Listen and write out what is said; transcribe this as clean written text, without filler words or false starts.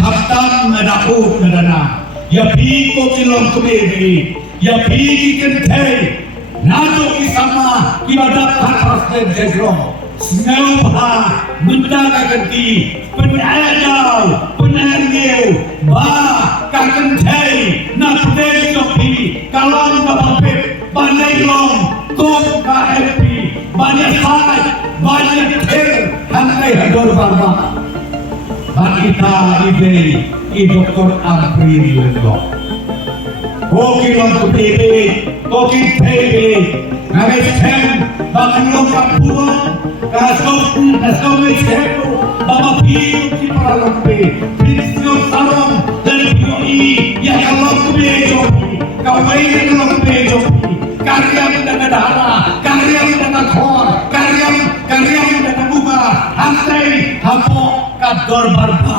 Kaptam ada ut nadana. Ya pi ko kilom kubedi. Ya pi kikentei. Nato kisama kibadat patras jejro. Snaupa mendaga ganti. Penadau, penangil, ba kakentei. Napdei sopi. Kalam kapapit. Banai long. Kong ka happy. Banyak sai. Banyak ter. Hantai hador bamba. Kita ide Dr. Amri Lendo. Koki long kupebe, koki pebe, nagesem, bakalong kapulong, kasong mesepo, babapiyo ki paralompe, pinsyo sarong, dalipyo ya kalong kubejo, kaway na kalong kubejo, karyam na nadara, karyam na nakhor, karyam na nabuga, hantay, hapo, kador barba.